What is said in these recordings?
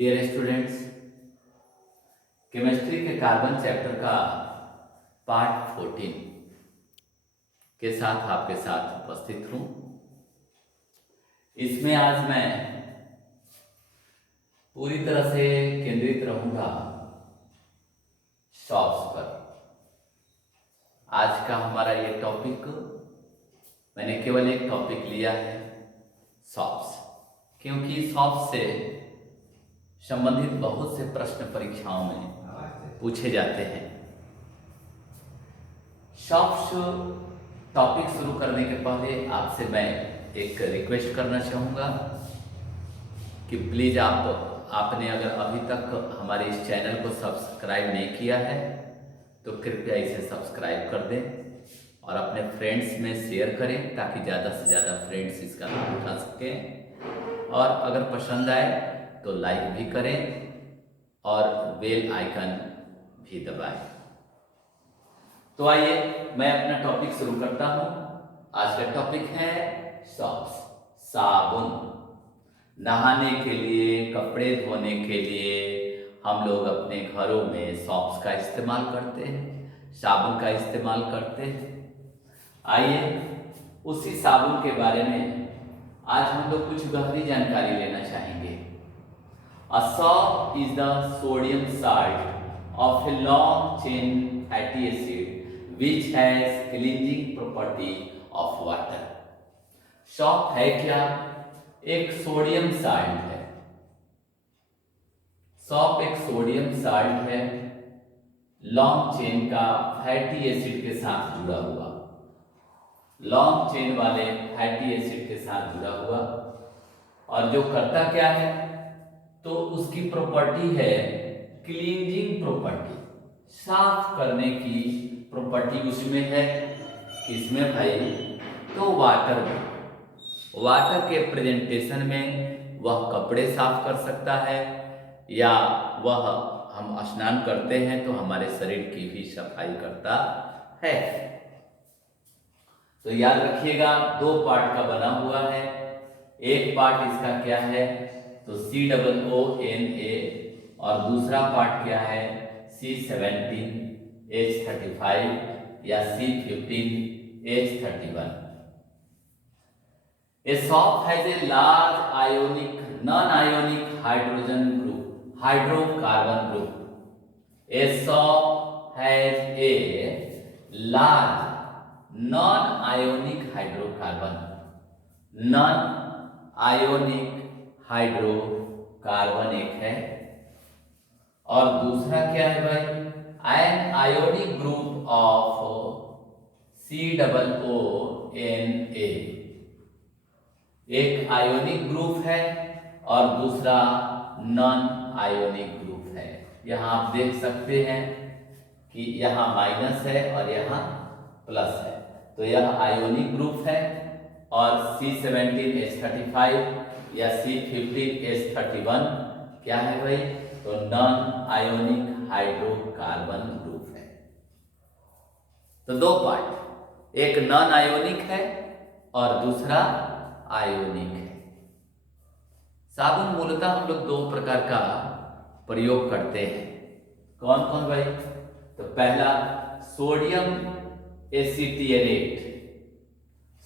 Dear students, chemistry के carbon chapter का part 14 के साथ आपके साथ उपस्थित हूँ। इसमें आज मैं पूरी तरह से केंद्रित रहूँगा शॉप्स पर। आज का हमारा ये टॉपिक, मैंने केवल एक टॉपिक लिया है शॉप्स, क्योंकि शॉप्स से संबंधित बहुत से प्रश्न परीक्षाओं में पूछे जाते हैं। शॉप्स टॉपिक शुरू करने के पहले आपसे मैं एक रिक्वेस्ट करना चाहूँगा कि प्लीज़ आपने अगर अभी तक हमारे इस चैनल को सब्सक्राइब नहीं किया है तो कृपया इसे सब्सक्राइब कर दें और अपने फ्रेंड्स में शेयर करें ताकि ज़्यादा से ज़्यादा फ्रेंड्स इसका लाभ उठा सकें। और अगर पसंद आए तो लाइक भी करें और बेल आइकन भी दबाएं। तो आइए मैं अपना टॉपिक शुरू करता हूँ। आज का टॉपिक है सॉप्स, साबुन। नहाने के लिए, कपड़े धोने के लिए हम लोग अपने घरों में सॉप्स का इस्तेमाल करते हैं, साबुन का इस्तेमाल करते हैं। आइए उसी साबुन के बारे में आज हम लोग कुछ गहरी जानकारी लेना चाहेंगे। A salt is the sodium salt of a long chain fatty acid which has cleansing property of water. Salt है क्या? एक सोडियम साल्ट है। सॉल्ट एक सोडियम साल्ट है, लॉन्ग चेन का फैटी एसिड के साथ जुड़ा हुआ, लॉन्ग चेन वाले फैटी एसिड के साथ जुड़ा हुआ। और जो करता क्या है, तो उसकी प्रॉपर्टी है क्लींजिंग प्रॉपर्टी, साफ करने की प्रॉपर्टी उसमें है। किसमें भाई? तो वाटर में। वाटर के प्रेजेंटेशन में वह कपड़े साफ कर सकता है, या वह हम स्नान करते हैं तो हमारे शरीर की भी सफाई करता है। तो याद रखिएगा, दो पार्ट का बना हुआ है। एक पार्ट इसका क्या है, तो COONA, और दूसरा पार्ट क्या है, C17H35 या C15H31। A salt has a large ionic, non-ionic hydrogen group, hydrocarbon group. A salt has a large non-ionic hydrocarbon, non-ionic hydrocarbon एक है, और दूसरा क्या है भाई, an ionic group of COONA। एक आयोनिक ग्रुप है और दूसरा नॉन आयोनिक ग्रुप है। यहाँ आप देख सकते हैं कि यहाँ माइनस है और यहाँ प्लस है, तो यह आयोनिक ग्रुप है। और C17H35 या C15H31 क्या है भाई, तो नॉन आयोनिक हाइड्रोकार्बन ग्रुप है। तो दो पार्ट, एक नॉन आयोनिक है और दूसरा आयोनिक है। साबुन मूलतः हम लोग दो प्रकार का प्रयोग करते हैं। कौन कौन भाई? तो पहला सोडियम एसिटिएरेट,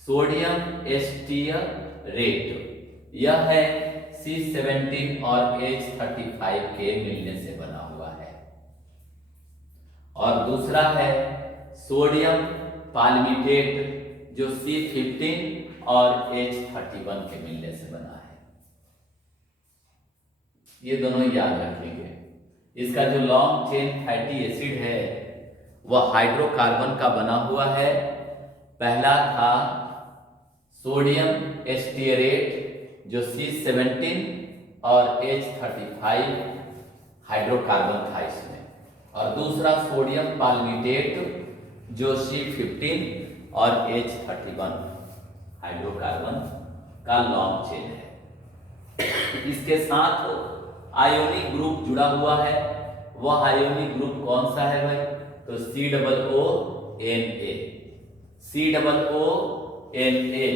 सोडियम एस्टियरेट, यह है C17 और H35 के मिलने से बना हुआ है। और दूसरा है सोडियम पाल्मिटेट, जो C15 और H31 के मिलने से बना है। ये दोनों याद रखेंगे। इसका जो लॉन्ग चेन फैटी एसिड है वह हाइड्रोकार्बन का बना हुआ है। पहला था सोडियम एस्टियरेट, जो C17 और H35 हाइड्रोकार्बन था इसमें, और दूसरा सोडियम पाल्मिटेट, जो C15 और H31 हाइड्रोकार्बन का लॉन्ग चेन है। इसके साथ आयोनिक ग्रुप जुड़ा हुआ है। वह आयोनिक ग्रुप कौन सा है भाई, तो COONA। COONA,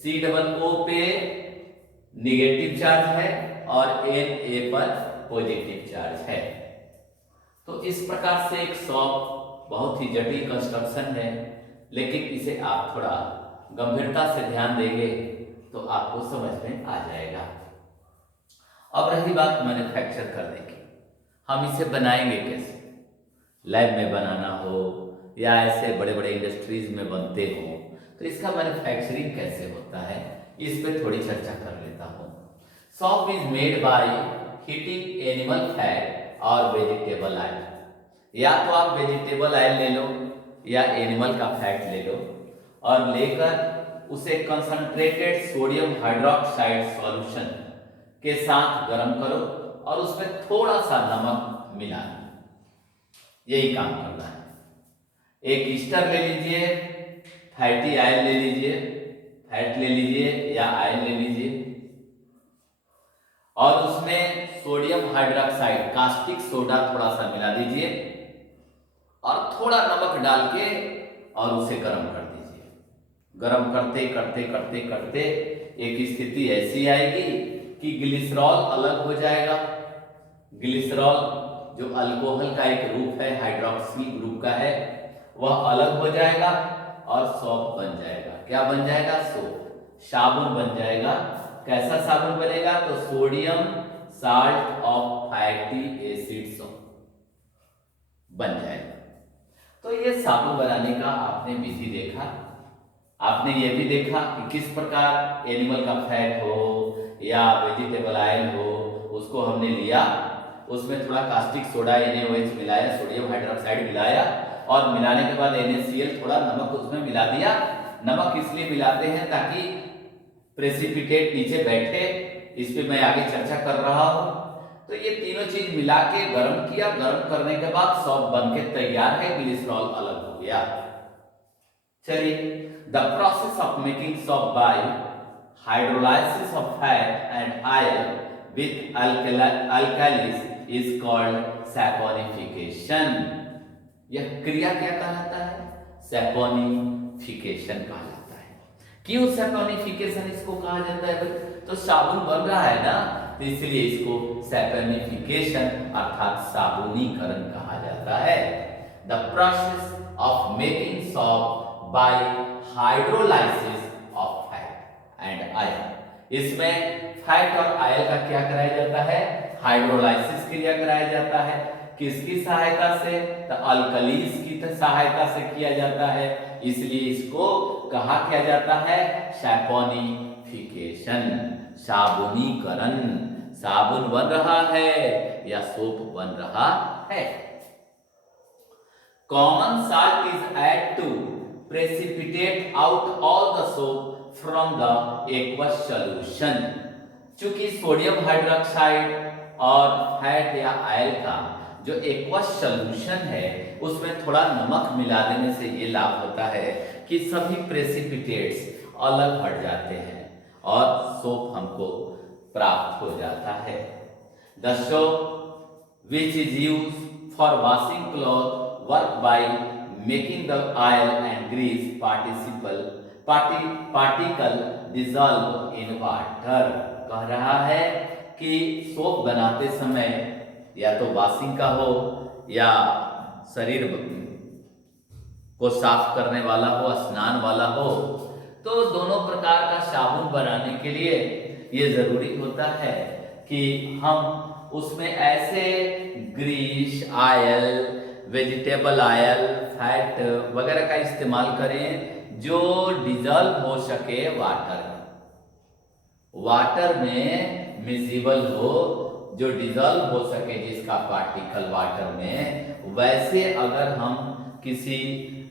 COO पे निगेटिव चार्ज है और Na पर पॉजिटिव चार्ज है। तो इस प्रकार से एक सॉप बहुत ही जटिल कंस्ट्रक्शन है, लेकिन इसे आप थोड़ा गंभीरता से ध्यान देंगे तो आपको समझ में आ जाएगा। अब रही बात मैन्युफैक्चर करने की, हम इसे बनाएंगे कैसे? लैब में बनाना हो या ऐसे बड़े बड़े इंडस्ट्रीज में बनते हो, तो इसका मैन्युफैक्चरिंग कैसे होता है, इस पे थोड़ी चर्चा कर लेता हूँ। Shop is made by heating animal fat और वेजिटेबल ऑयल। या तो आप वेजिटेबल ऑयल ले लो या एनिमल का फैट ले लो और लेकर उसे कंसंट्रेटेड सोडियम हाइड्रोक्साइड सॉल्यूशन के साथ गर्म करो और उसमें थोड़ा सा नमक मिला दो। यही काम करना है। एक ईस्टर ले लीजिए, फैटी ऑयल ले लीजिए, फैट ले लीजिए या ऑयल ले लीजिए और उसमें सोडियम हाइड्रोक्साइड कास्टिक सोडा थोड़ा सा मिला दीजिए और थोड़ा नमक डाल के और उसे गर्म कर दीजिए। गर्म करते करते करते करते एक स्थिति ऐसी आएगी कि ग्लिसरॉल अलग हो जाएगा। ग्लिसरॉल जो अल्कोहल का एक रूप है, हाइड्रोक्सिल ग्रुप का है, वह अलग हो जाएगा और सॉप बन जाएगा। क्या बन जाएगा? सोप, साबुन बन जाएगा। कैसा साबुन बनेगा? तो sodium salt of fatty acid soap बन जाएगा। तो ये साबुन बनाने का आपने विधि देखा। आपने ये भी देखा कि किस प्रकार एनिमल का फैट हो या वेजिटेबल ऑयल हो, उसको हमने लिया, उसमें थोड़ा कास्टिक सोडा NaOH मिलाया, सोडियम हाइड्रोक्साइड मिलाया और मिलाने के बाद NaCl थोड़ा नमक उसमें मिला दिया। नमक इसलिए मिलाते हैं ताकि प्रेसिपिटेट नीचे बैठे, इस पे मैं आगे चर्चा कर रहा हूं। तो ये तीनों चीज मिला के गर्म किया, गर्म करने के बाद सॉप बन के तैयार है, ग्लिसरॉल अलग हो गया। चलिए, the process of making soap by hydrolysis of fat and oil with alkalis is called saponification. यह क्रिया क्या कहलाता है? सैपोनिफिकेशन कहलाता है। क्यों सैपोनिफिकेशन इसको कहा जाता है भाई? तो साबुन बन रहा है ना, तो इसलिए इसको सैपोनिफिकेशन अर्थात साबुनीकरण कहा जाता है। The process of making soap by hydrolysis of fat and oil. इसमें फैट और ऑयल का क्या कराया जाता है? हाइड्रोलाइसिस क्रिया कराया जाता है। किसकी सहायता से? तो अल्कलीस की सहायता से किया जाता है, इसलिए इसको कहा किया जाता है सैपोनिफिकेशन, साबुनीकरण। साबुन बन रहा है या सोप बन रहा है। Common salt is add to precipitate out all the soap from the aqueous solution. चूंकि सोडियम हाइड्रोक्साइड और फैट या ऑयल का जो एक्वस सॉल्यूशन है उसमें थोड़ा नमक मिला देने से ये लाभ होता है कि सभी प्रेसिपिटेट्स अलग हट जाते हैं और सोप हमको प्राप्त हो जाता है। The soap which is used for washing cloth work by making the oil and grease particle dissolve in water. कह रहा है कि सोप बनाते समय या तो वॉशिंग का हो या शरीर को साफ करने वाला हो, स्नान वाला हो, तो दोनों प्रकार का साबुन बनाने के लिए ये जरूरी होता है कि हम उसमें ऐसे grease, oil, vegetable oil, fat वगैरह का इस्तेमाल करें जो डिजॉल्व हो सके वाटर में मिजिबल हो, जो डिजॉल्व हो सके जिसका पार्टिकल वाटर में। वैसे अगर हम किसी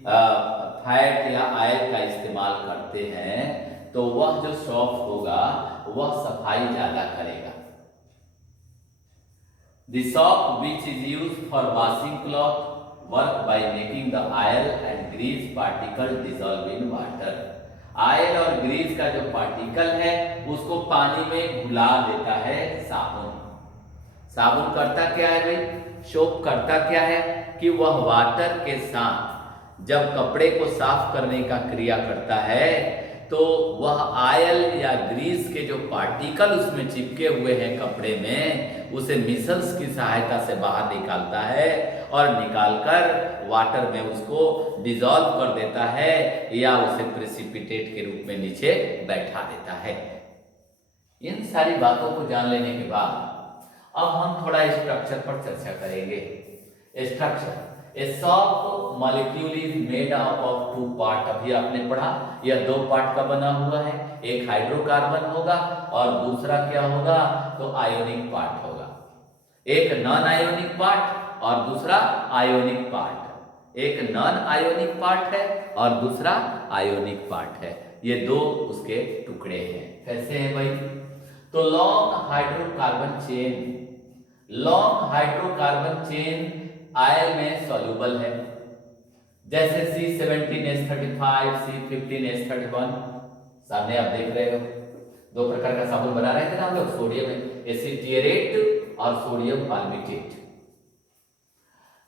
फैट या ऑयल का इस्तेमाल करते हैं तो वह जो सॉप होगा वह सफाई ज्यादा करेगा। The soap which is used for washing cloth work by making the oil and grease particle dissolve in water। Oil और ग्रीस का जो पार्टिकल है उसको पानी में घुला देता है साबुन। साबुन करता क्या है भाई? सोप करता क्या है कि वह वाटर के साथ जब कपड़े को साफ करने का क्रिया करता है तो वह ऑयल या ग्रीस के जो पार्टिकल उसमें चिपके हुए हैं कपड़े में, उसे मिसल्स की सहायता से बाहर निकालता है और निकालकर वाटर में उसको डिसॉल्व कर देता है या उसे प्रेसिपिटेट के रूप में नीचे बैठा देता है। इन सारी बातों को जान लेने के बाद अब हम थोड़ा स्ट्रक्चर पर चर्चा करेंगे। Structure, a soft molecule is made up of two part. अभी आपने पढ़ा यह दो पार्ट का बना हुआ है, एक हाइड्रोकार्बन होगा और दूसरा क्या होगा, तो आयोनिक पार्ट होगा। एक नॉन आयोनिक पार्ट और दूसरा आयोनिक पार्ट। एक नॉन आयोनिक पार्ट है और दूसरा आयोनिक पार्ट है। ये दो उसके टुकड़े हैं। कैसे हैं भाई, तो long hydrocarbon chain, long hydrocarbon chain oil में सॉल्युबल है, जैसे C17H35, C15H31। सामने आप देख रहे हो दो प्रकार का साबुन बना रहे थे ना हम लोग, सोडियम एसिटिएरेट और सोडियम पाल्मिटेट।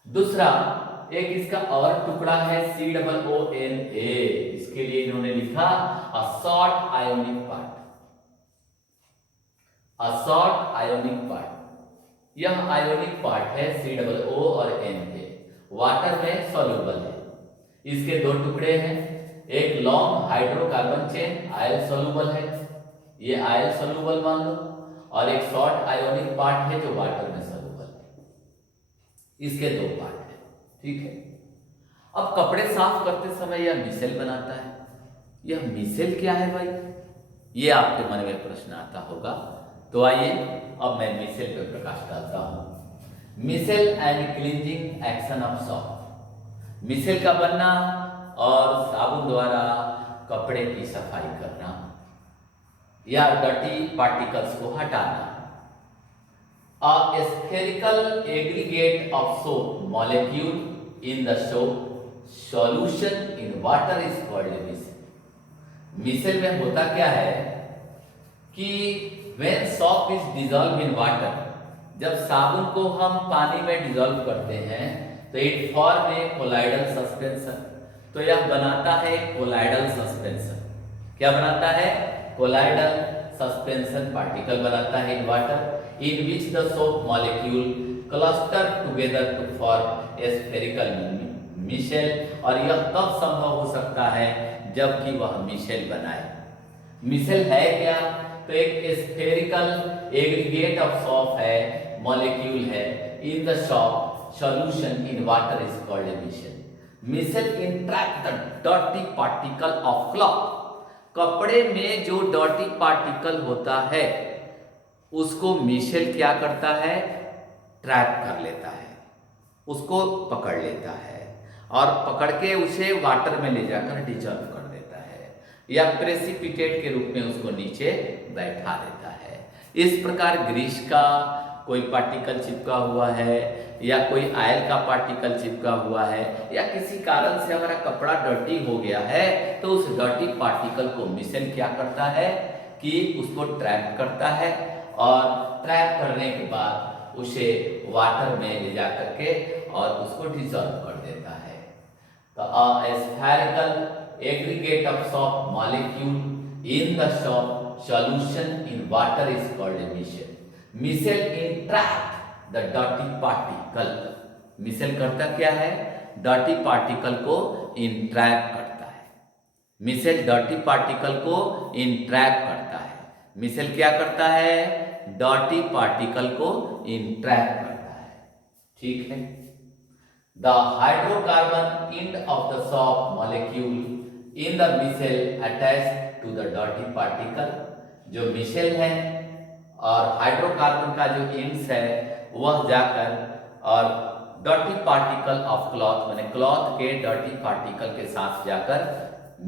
दूसरा एक इसका और टुकड़ा है COONA, इसके लिए इन्होंने लिखा a short ionic part, a short ionic part. यह आयोनिक पार्ट है COO और Na, वाटर में सॉल्युबल है। इसके दो टुकड़े हैं, एक long hydrocarbon chain oil soluble है, ये आयल सॉल्युबल मान लो, और एक शॉर्ट आयोनिक पार्ट है जो वाटर में सॉल्युबल है। इसके दो पार्ट है, ठीक है। अब कपड़े साफ करते समय यह मिसेल बनाता है। यह मिसेल क्या है भाई, ये आपके मन में प्रश्न आता होगा। तो आइए अब मैं मिसेल पे प्रकाश डालता हूं। Micelle and cleansing action of soap. Micelle का बनना और साबुन द्वारा कपड़े की सफाई करना या डर्टी पार्टिकल्स को हटाना। A spherical aggregate of soap molecule in the soap solution in water is called micelle. Micelle में होता क्या है कि when soap is dissolved in water, जब साबुन को हम पानी में डिसॉल्व करते हैं तो it form A colloidal suspension. तो यह बनाता है कोलाइडल सस्पेंशन। क्या बनाता है, कोलाइडल सस्पेंशन पार्टिकल बनाता है in water in which the soap molecule cluster together to form a spherical micelle. और यह तब संभव हो सकता है जबकि वह मिसेल बनाए। मिसेल है क्या, तो एक स्फेरिकल एग्रीगेट ऑफ सॉप है, मॉलिक्यूल है in the soap solution in water is called a micelle. Micelle interact the dirty particle of cloth. कपड़े में जो डर्टी पार्टिकल होता है उसको मिसेल क्या करता है, ट्रैप कर लेता है, उसको पकड़ लेता है और पकड़ के उसे वाटर में ले जाकर डिसॉल्व कर देता है या प्रेसिपिटेट के रूप में उसको नीचे बैठा देता है। इस प्रकार ग्रीस का कोई पार्टिकल चिपका हुआ है या कोई आयल का पार्टिकल चिपका हुआ है या किसी कारण से हमारा कपड़ा डर्टी हो गया है तो उस डर्टी पार्टिकल को मिसेल क्या करता है कि उसको ट्रैप करता है और ट्रैप करने के बाद उसे वाटर में ले जा करके और उसको डिसॉल्व कर देता है। तो spherical aggregate of shop molecule in the shop solution in water is called a micelle. Micelle entrap the dirty particle. Micelle करता क्या है, डर्टी पार्टिकल को इंट्रैप करता है। मिसेल डर्टी पार्टिकल को इंट्रैप करता है। मिसेल क्या करता है, डर्टी पार्टिकल को इंट्रैप करता है, ठीक है। The hydrocarbon end of the soap molecule in the micelle attach to the dirty particle. जो मिसेल है और हाइड्रोकार्बन का जो एंड्स है वह जाकर और डर्टी पार्टिकल ऑफ क्लॉथ माने क्लॉथ के डर्टी पार्टिकल के साथ जाकर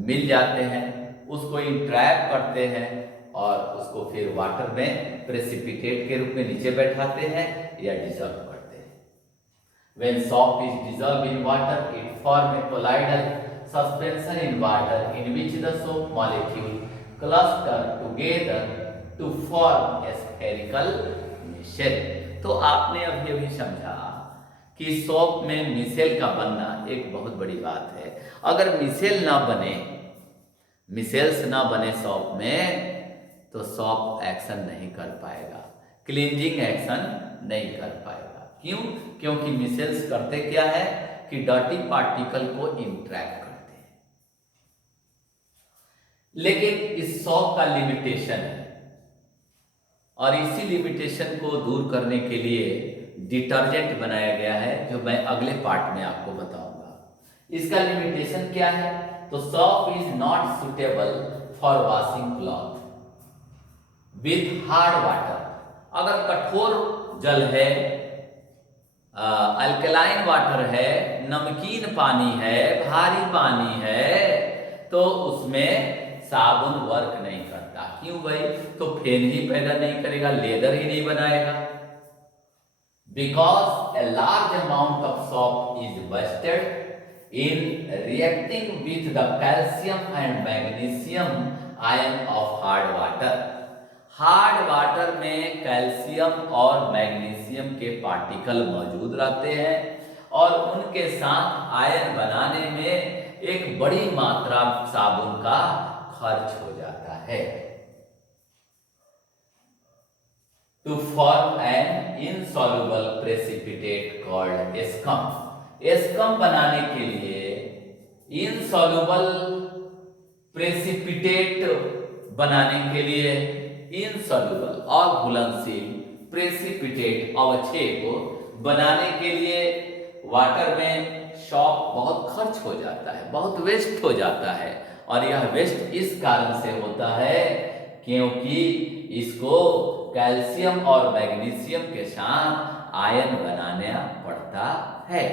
मिल जाते हैं, उसको इंट्रैप करते हैं और उसको फिर वाटर में प्रेसिपिटेट के रूप में नीचे बैठाते हैं या डिसॉल्व करते हैं। When soap is dissolved in water, it forms a colloidal suspension in water in which the soap molecule cluster together to form a spherical micelle। तो आपने अभी अभी समझा कि सोप में मिसेल का बनना एक बहुत बड़ी बात है। अगर मिसेल ना बने मिसेल्स ना बने सॉप में तो सॉप एक्शन नहीं कर पाएगा, क्लींजिंग एक्शन नहीं कर पाएगा। क्यों? क्योंकि मिसेल्स करते क्या है कि डर्टी पार्टिकल को इंट्रैक्ट करते हैं। लेकिन इस सॉप का लिमिटेशन है और इसी लिमिटेशन को दूर करने के लिए डिटर्जेंट बनाया गया है, जो मैं अगले पार्ट में आपको बताऊंगा। इसका लिमिटेशन क्या है? तो shop is not suitable for washing cloth with hard water. अगर कठोर जल है, अल्कलाइन वाटर है, नमकीन पानी है, भारी पानी है, तो उसमें साबुन वर्क नहीं करता। क्यों भाई? तो फेन ही पैदा नहीं करेगा, लेदर ही नहीं बनाएगा। Because a large amount of soap is wasted in reacting with the calcium and magnesium ion of hard water. Hard water में कैल्शियम और मैग्नीशियम के पार्टिकल मौजूद रहते हैं और उनके साथ आयन बनाने में एक बड़ी मात्रा साबुन का खर्च हो जाता है। To form an insoluble precipitate called scum. Scum बनाने के लिए इनसॉल्युबल प्रेसिपिटेट बनाने के लिए इनसॉल्युबल अघुलनशील प्रेसिपिटेट अवक्षेप बनाने के लिए वाटर में सॉप बहुत खर्च हो जाता है, बहुत वेस्ट हो जाता है। और यह वेस्ट इस कारण से होता है क्योंकि इसको कैल्शियम और मैग्नीशियम के साथ आयन बनाना पड़ता है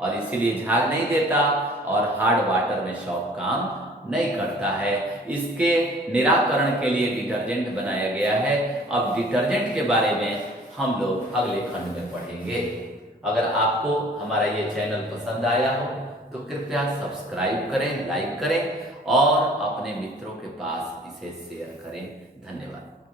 और इसीलिए झाग नहीं देता और हार्ड वाटर में सॉप काम नहीं करता है। इसके निराकरण के लिए डिटर्जेंट बनाया गया है। अब डिटर्जेंट के बारे में हम लोग अगले खंड में पढ़ेंगे। अगर आपको हमारा ये चैनल पसंद आया हो तो कृपया सब्सक्राइब करें, लाइक करें और अपने मित्रों के पास इसे शेयर करें। धन्यवाद।